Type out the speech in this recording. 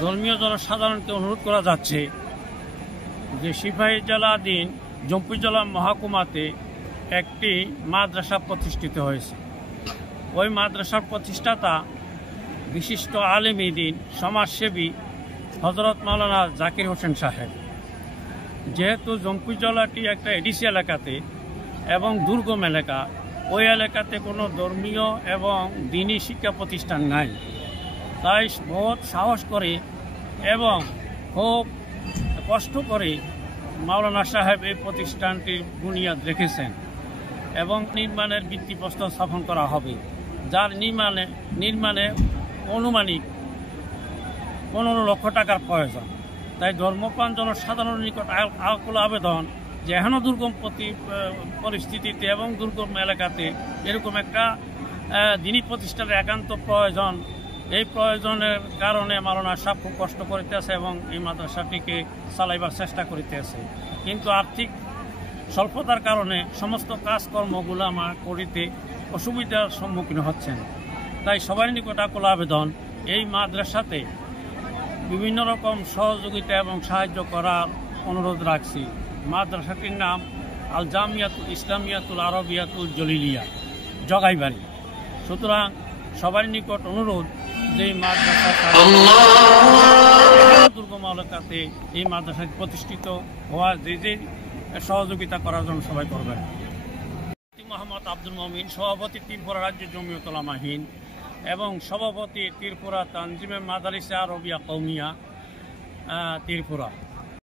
ধর্মীয় জনসাধারণকে অনুরোধ করা যাচ্ছে যে সিপাহী জেলাধীন জম্পুজলা মহকুমাতে একটি মাদ্রাসা প্রতিষ্ঠিত হয়েছে। ওই মাদ্রাসার প্রতিষ্ঠাতা বিশিষ্ট আলেমী দ্বীন সমাজসেবী হযরত মাওলানা জাকির হোসেন সাহেব। যেহেতু জম্পুজলাটি একটা এডিসি এলাকাতে এবং দুর্গম এলাকা, ওই এলাকাতে কোনো ধর্মীয় এবং দ্বীনি শিক্ষা প্রতিষ্ঠান নাই, তাই বহুত সাহস করে এবং খুব কষ্ট করে মাওলানা সাহেব এই প্রতিষ্ঠানটির বুনিয়াদ রেখেছেন এবং নির্মাণের ভিত্তিপ্রস্তর স্থাপন করা হবে, যার নির্মাণে অনুমানিক 15 লক্ষ টাকার প্রয়োজন। তাই ধর্মপ্রাণ জনসাধারণের নিকট আকুল আবেদন যে এখনও দুর্গম পরিস্থিতিতে এবং দুর্গম এলাকাতে এরকম একটা দ্বীনি প্রতিষ্ঠানের একান্ত প্রয়োজন। এই প্রয়োজনের কারণে মাওলানা সাহেব খুব কষ্ট করিতেছে এবং এই মাদ্রাসাটিকে চালাইবার চেষ্টা করিতেছে, কিন্তু আর্থিক স্বল্পতার কারণে সমস্ত কাজকর্মগুলো আমার করিতে অসুবিধার সম্মুখীন হচ্ছেন। তাই সবার নিকট আকুল আবেদন এই মাদ্রাসাতে বিভিন্ন রকম সহযোগিতা এবং সাহায্য করার অনুরোধ রাখছি। মাদ্রাসাটির নাম আল জামিয়াতুল ইসলামিয়াতুল আরবিয়াতুল জলিলিয়া, জগাইবাড়ি। সুতরাং সবার নিকট অনুরোধ যে এই মাদ্রাসা দুর্গম এলাকাতে এই মাদ্রাসাটি প্রতিষ্ঠিত হওয়া যে সহযোগিতা করার জন্য সবাই করবেন। মোহাম্মদ আব্দুল মমিন, সভাপতি ত্রিপুরা রাজ্য জমিয়তুল উলামা হিন্দ এবং সভাপতি ত্রিপুরা তানজিমে মাদারিসে আরবিয়া কওমিয়া ত্রিপুরা।